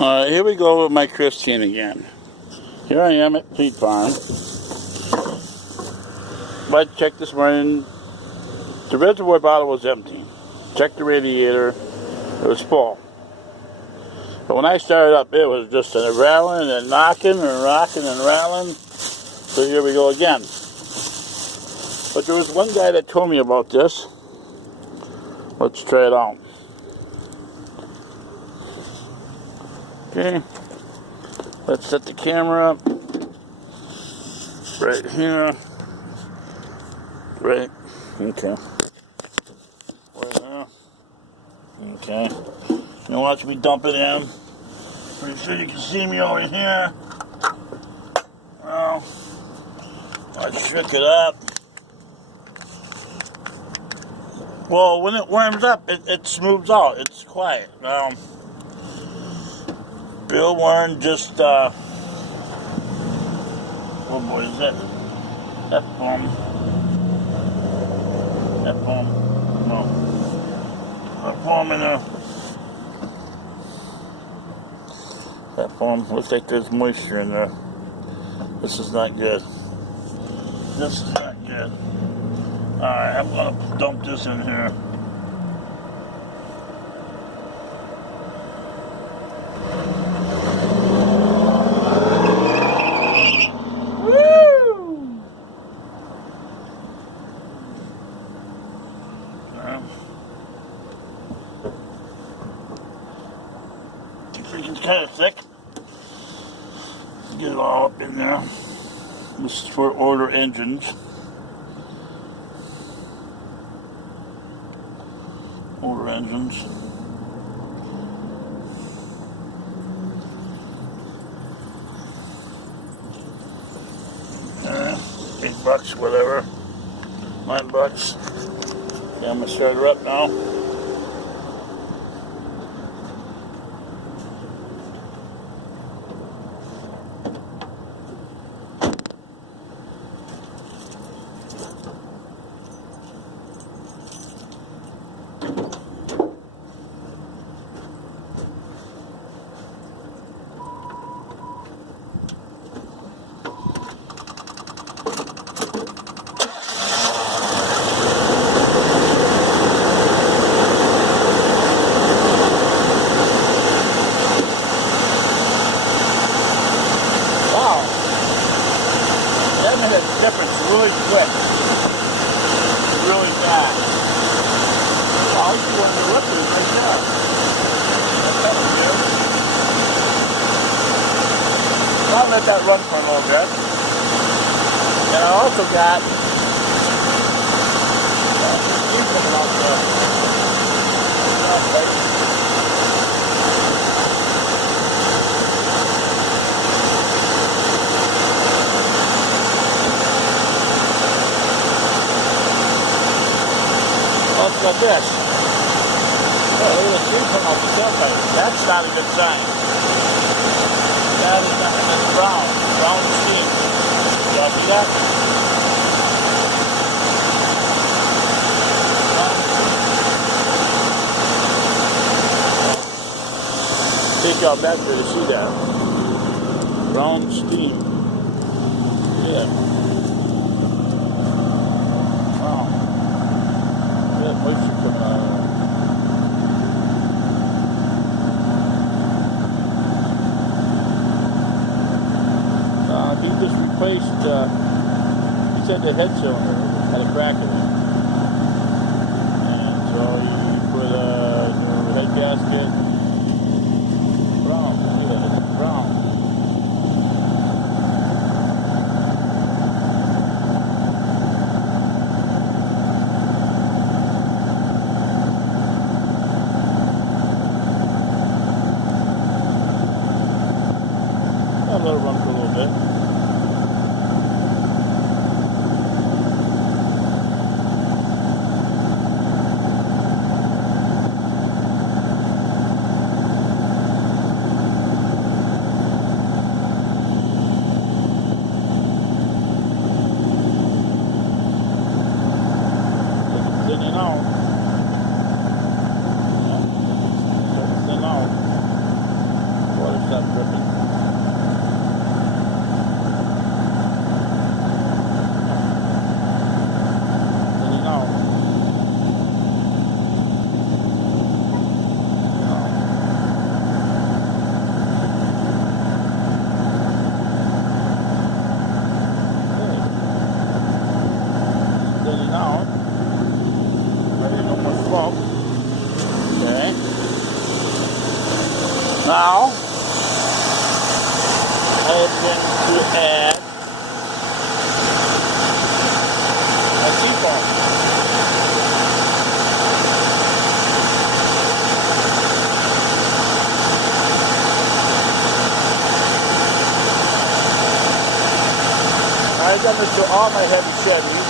Here we go with my Christine again. Here I am at Fleet Farm. I checked this morning. The reservoir bottle was empty. Checked the radiator. It was full. But when I started up, it was just a rattling and knocking and rocking and rattling. So here we go again. But there was one guy that told me about this. Let's try it out. Okay. Let's set the camera up. Right here. Right. Okay. Right there. Okay. Now watch me dump it in. Pretty sure you can see me over here. Well, let's shook it up. Well, when it warms up, it smooths out. It's quiet. Bill Warren just, oh boy, is that foam? That foam, no. That foam in there. That foam, looks like there's moisture in there. This is not good. This is not good. Alright, I'm gonna dump this in here. It's kind of thick. Get it all up in there. This is for order engines. Order engines. $8, whatever. $9. Okay, I'm gonna start her up now. Difference really quick, really fast. Wow, you see one of the rippers right there. That was good. I'll let that run for a little bit. And I also got coming out the got this. Oh, look at the steam coming off the tailpipe. That's not a good sign. That is not, that's brown. Brown steam. Y'all see that? Take y'all back there to see that. Brown steam. Yeah. Moisture coming out of it. He just replaced, he said the head cylinder had a crack in it. And so he put the head gasket brown. See that? It's brown. I'll let it run for a little bit. It's thinning out. It's thinning out. Water Now, I am going to add a seafoam. I've done this to all my heavy Chevys,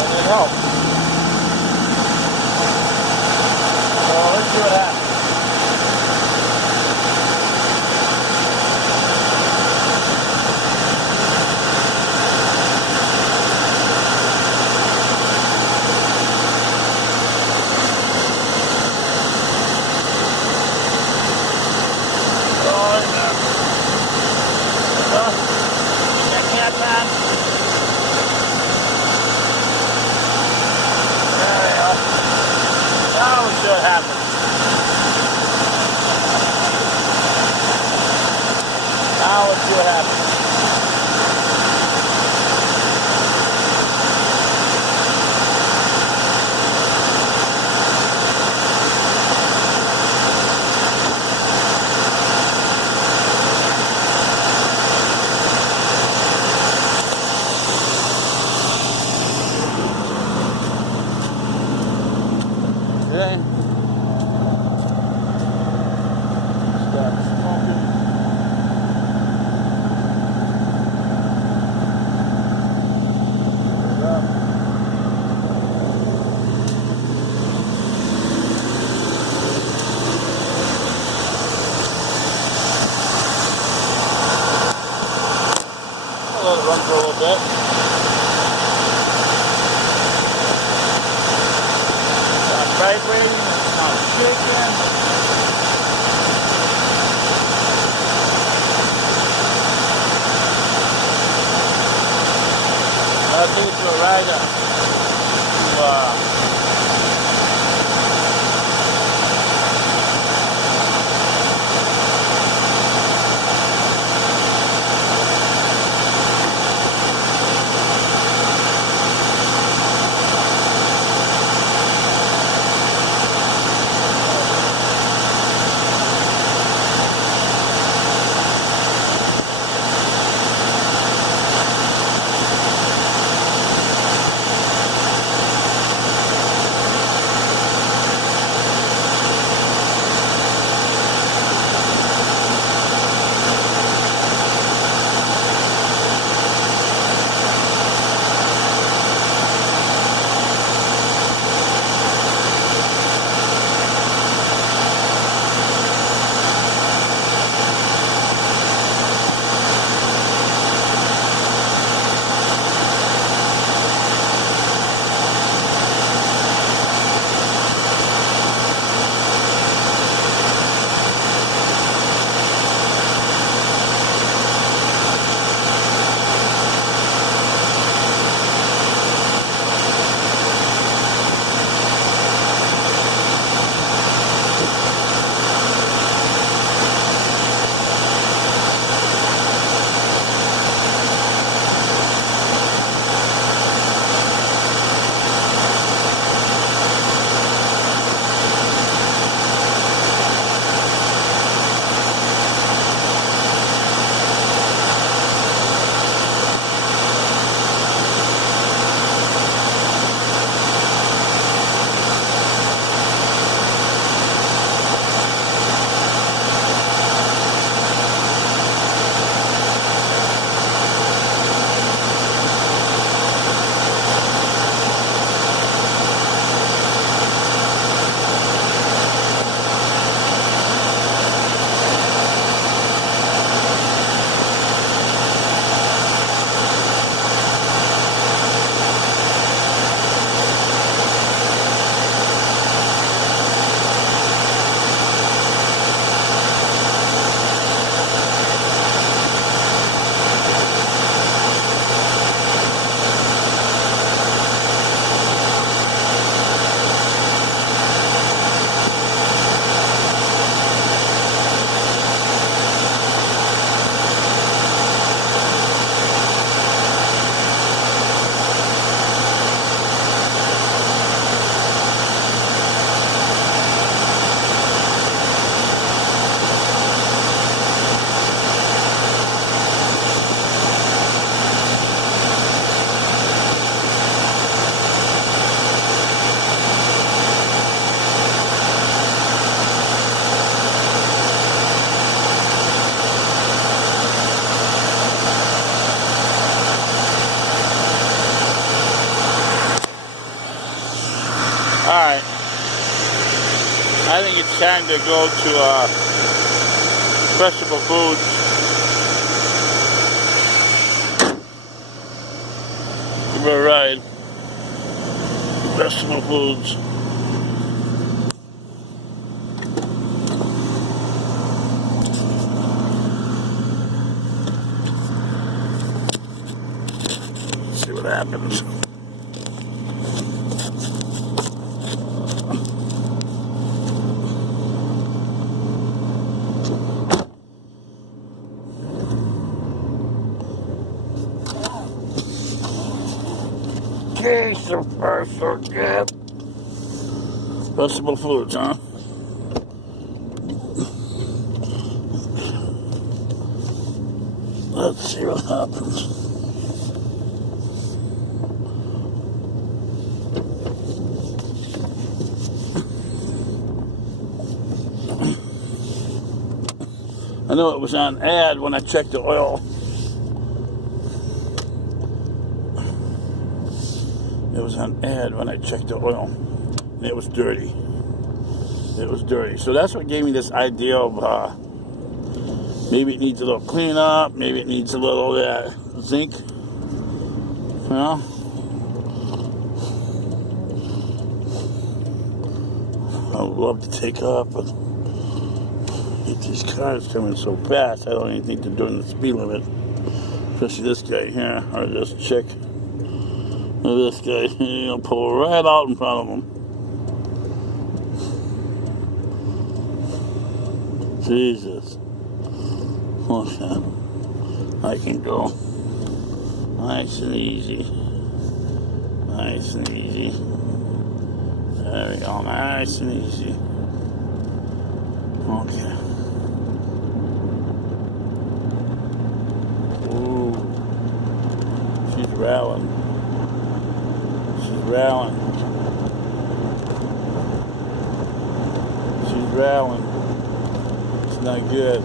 and it helps. So let's see what happens. What happens. Now let's see what happens. Okay. Start smoking. Put it up. I'll let it run for a little bit. Start vibrating. Now shaking. I think it's a rider to time to go to Vegetable Foods. Give it a ride. Vegetable Foods. See what happens. Case of first forget. Vegetable Foods, huh? Let's see what happens. I know it was on ad when I checked the oil. It was on ad when I checked the oil. And it was dirty. It was dirty. So that's what gave me this idea of maybe it needs a little cleanup, maybe it needs a little zinc. You know? I would love to take off, but these cars coming so fast, I don't even think they're doing the speed limit. Especially this guy here, or this chick. Or this guy, he'll pull right out in front of him. Jesus. Okay. I can go. Nice and easy. Nice and easy. There we go, nice and easy. Okay. Ooh. She's rattling. She's rattling. She's rattling. It's not good.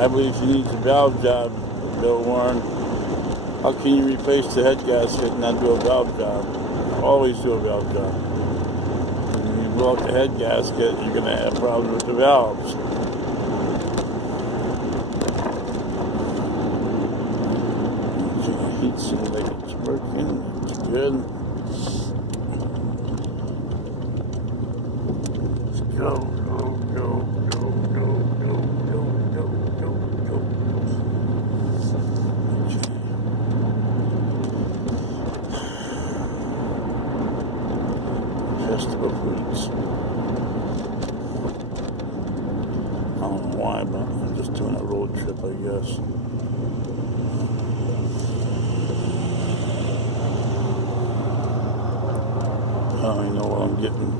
I believe she needs a valve job, Bill Warren. How can you replace the head gasket and not do a valve job? Always do a valve job. When you blow out the head gasket, you're going to have problems with the valves. Okay, heat seems like it's working. It's good. Let's go, go, go, go, go, go, go, go, go, go. Okay. Vegetable Foods. I don't know why, but I'm just doing a road trip, I guess. I don't even know what I'm getting.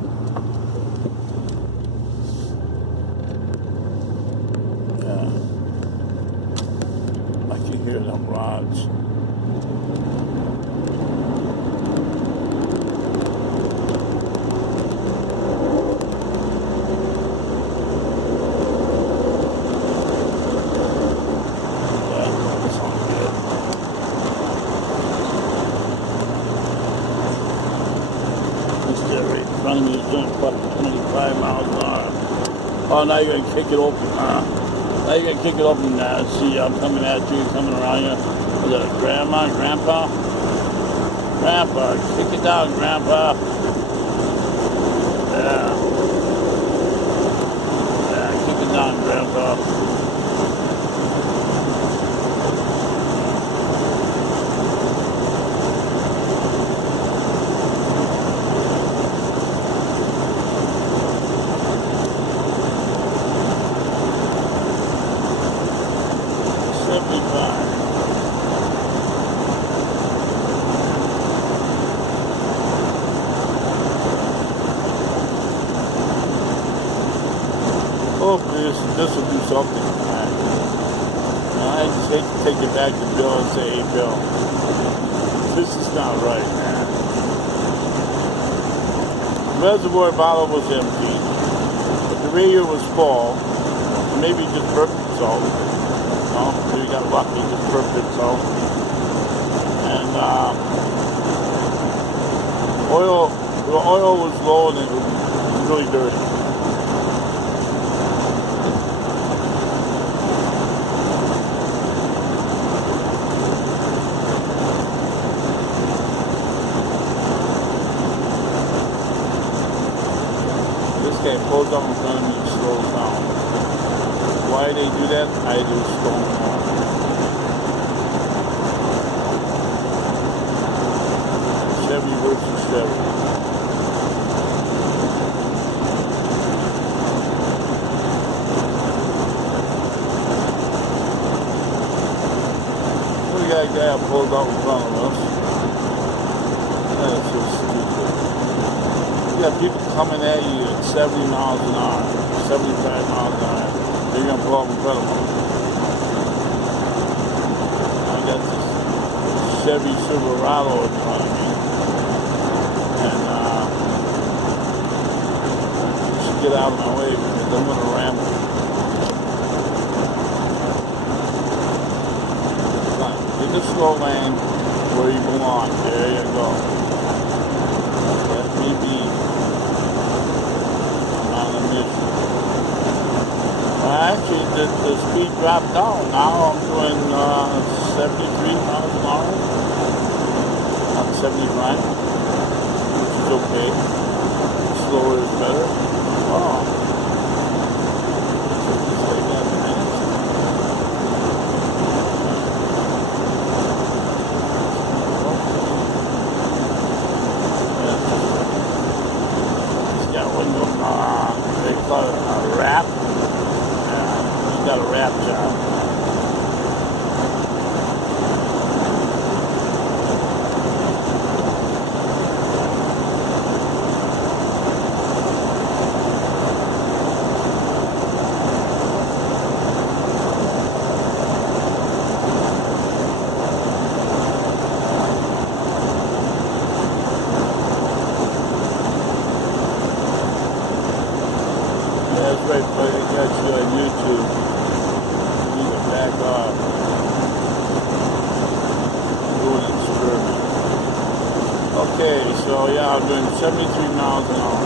Yeah. I can hear them rods. Front of me is doing fucking 25 miles an hour. Oh, now you're gonna kick it open, huh? Now you're gonna kick it open now. See, I'm coming at you, coming around you. Was that a grandma, grandpa? Grandpa, kick it down, grandpa. Yeah. Yeah, kick it down, grandpa. Hopefully this will do something. I just hate to take it back to Bill and say, hey Bill, this is not right, man. The reservoir bottle was empty, but the radio was full. Maybe it just burped itself. Maybe got lucky, it just burped itself. And the oil was low and it was really dirty. pulls up in front of me and slows down. Why they do that, I just don't know. Chevy versus Chevy. We got a guy that pulled up in front of us. That's so stupid. You got people coming at you at 70 miles an hour, 75 miles an hour. You're going to pull up in front of them. I got this Chevy Silverado in front of me. And just get out of my way because I'm going to ramble. In the slow lane where you belong. There you go. Let me be. I'm on a mission. Actually, the speed dropped down. Now I'm doing 73 miles an hour. Not 75, which is okay. Slower is better. Oh. Just like that, man. They call it a wrap. He's got a wrap job. That's right, but I got you on YouTube. You need to back off. Doing an experiment. Okay, so yeah, I'm doing 73 miles an hour.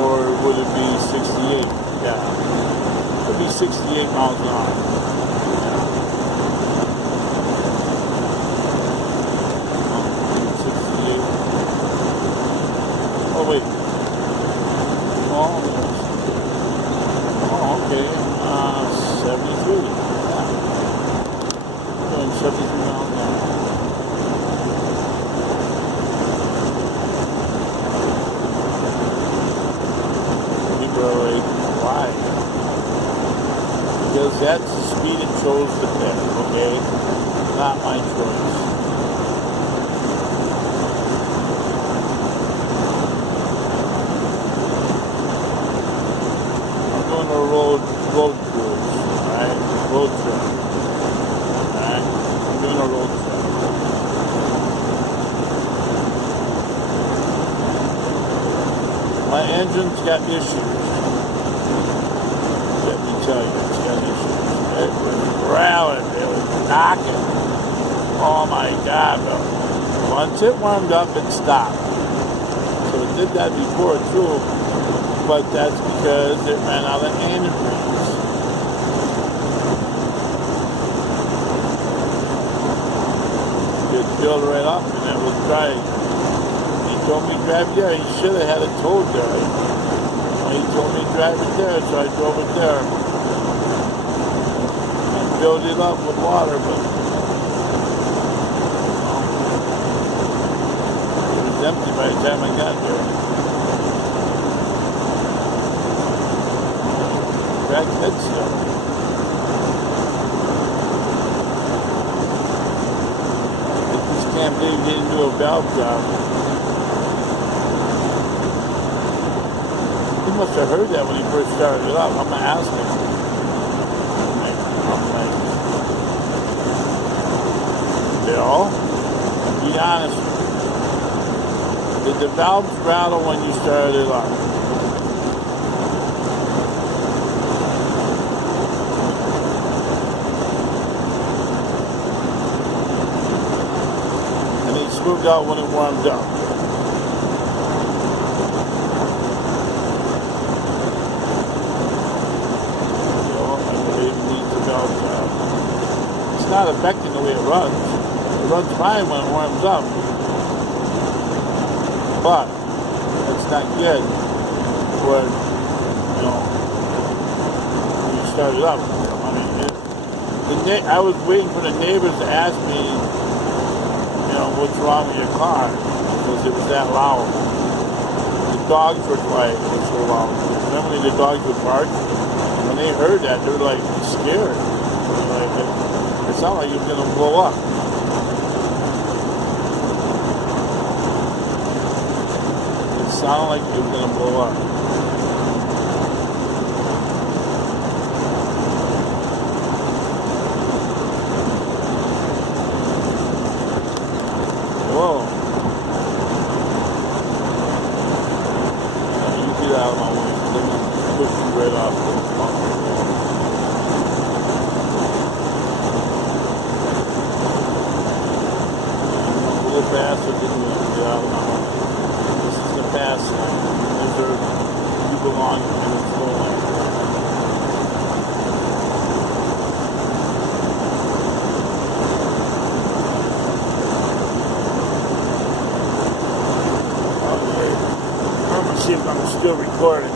Or would it be 68? Yeah. It could be 68 miles an hour. Yeah. 68. Oh, wait. Oh, okay. 73. Yeah. Doing 73 miles an hour. People are like, why? Because that's the speed it chose to pick, okay? Not my choice. Road cruise, alright? Road trip. Alright? I'm doing a road trip. My engine's got issues. Let me tell you, it's got issues. It was growling, it was knocking. Oh my God, bro. Once it warmed up, it stopped. So it did that before too. But that's because it ran out of antifreeze. It filled right up and it was dry. He told me to drive there. He should have had it towed there. He told me to drive it there, so I drove it there. I filled it up with water, but it was empty by the time I got there. Cracked head still. I just can't believe he didn't do a valve job. He must have heard that when he first started it up. I'm gonna ask him. I'm like, Bill, be honest. Did the valves rattle when you started it up? Moved out when it warmed up. So I believe it needs a valve job. It's not affecting the way it runs. It runs fine when it warms up. But it's not good. before, when you started up. I mean, I was waiting for the neighbors to ask me, what's wrong with your car, because it was that loud. The dogs were quiet, it was so loud. Remember when the dogs would bark? When they heard that, they were like scared. It sounded like it was going to blow up. It sounded like it was going to blow up. Whoa. You get out of my way. They're going to push you right off the bumper. A little faster than you get out of my way. This is the fast lane. These are, you belong in the slow lane. Okay. I'm going to see if I'm still recording.